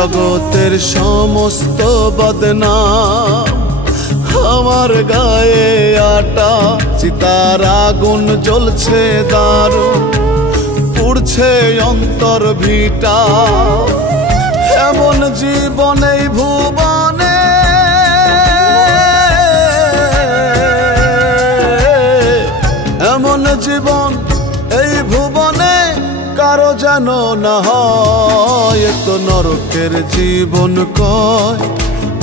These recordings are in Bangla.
জগতের সমস্ত বদনাম আমার গায়ে আটা, চিতার আগুন জ্বলছে দারুণ, পুড়ছে অন্তর ভিটা। এমন জীবন এই ভুবনে, এমন জীবন এই ভুবনে কারো যেন না হয়। এ তো নরকের জীবন কয়,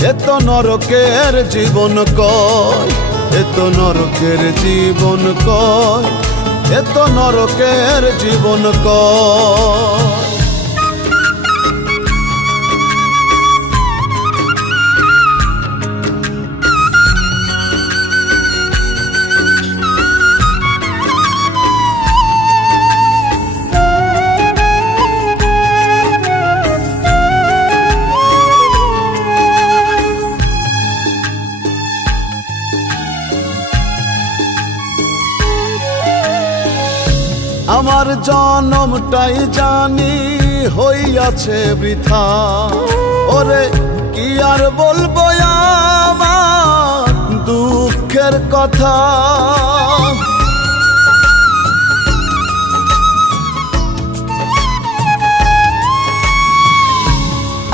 এ তো নরকের জীবন কয়, এ তো নরকের জীবন কয়, এ তো নরকের জীবন কয়। আমার জনমটাই জানি হইয়াছে বৃথা, ওরে কি আর বলবো আমার দুঃখের কথা।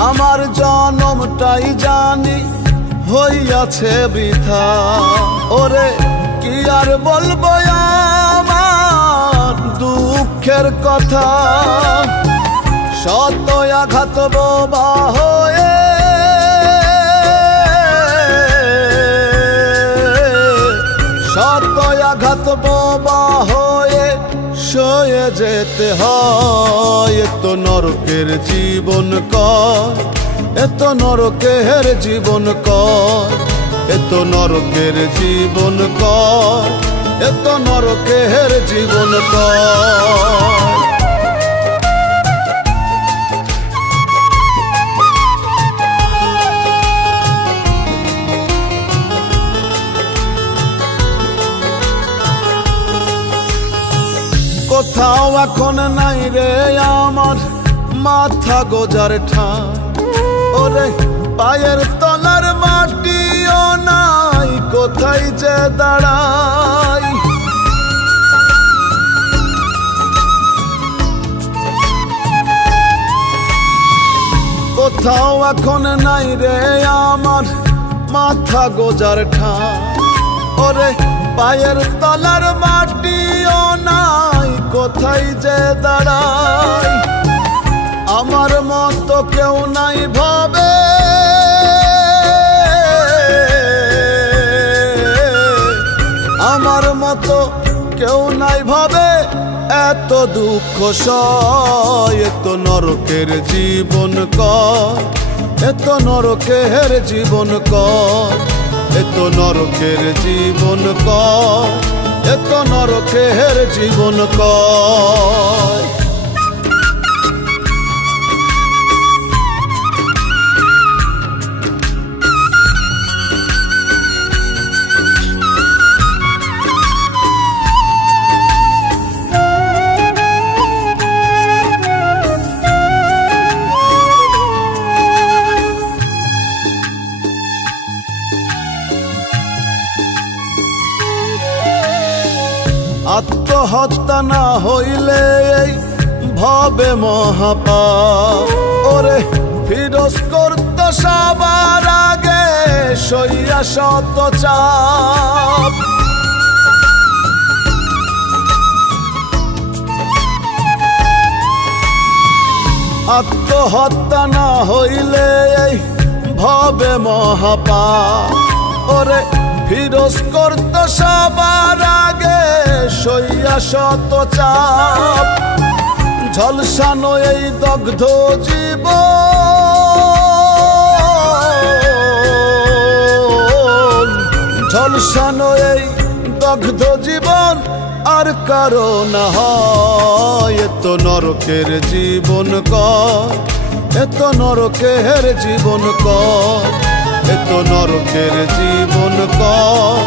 আমার জনমটাই জানি হইয়াছে বৃথা, ওরে কি আর বলবো আমার দুঃখের কথা। শত আঘাত বোবা হয়ে, শত আঘাত বোবা হয়ে সয়ে যেতে হয়। এ তো নরকের জীবন কয়, এ তো নরকের জীবন কয়, এ তো নরকের জীবন কয়, এ তো নরকের জীবন কয়। কোথাও এখন নাই রে আমার মাথা গোজার ঠাই, ওরে পায়ের তলার মাটিও নাই কোথায় যে দাঁড়াই। কোথাও এখন নাই রে আমার মাথা গোজার ঠাই, ওরে পায়ের তলার মাটিও নাই কোথায় যে দাঁড়াই। আমার মতো কেউ নাই ভাবে, আমার মতো কেউ নাই ভাবে এত দুঃখ সয়। এ তো নরকের জীবন কয়, এ তো নরকের জীবন কয়, এ তো নরকের জীবন কয়, এ তো নরকের জীবন কয়। আত্মহত্যা না হইলে এই ভবে মহাপাপ, ওরে ফিরোজ করত সবার আগে সইয়া শত চাপ। আত্মহত্যা না হইলে এই ভবে মহাপাপ, ওরে ফিরোজ করত সবার আগে সইয়া শত চাপ। ঝলসানো এই দগ্ধ জীবন, ঝলসানো এই দগ্ধ জীবন আর কারো না হয়। এ তো নরকের জীবন কয়, এ তো নরকের জীবন কয়, এ তো নরকের জীবন কয়,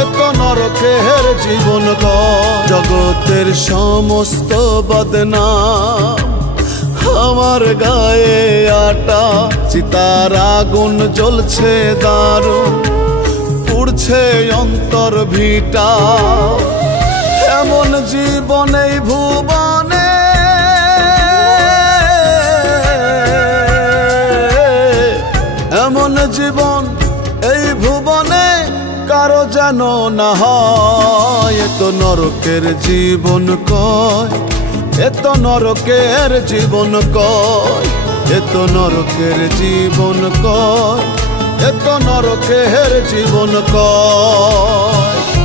এ তো নরকের জীবন কয়। জগতের সমস্ত বদনাম আমার গায়ে আটা চিতার আগুন জ্বলছে দারুণ, পুড়ছে অন্তর ভিটা। এমন জীবন এই ভুবনে, এমন জীবন এই ভুবনে কারো যেন না হয়। এত নরকের জীবন কয়, এত নরকের জীবন কয়, এত নরকের জীবন কয়, এত নরকের জীবন কয়।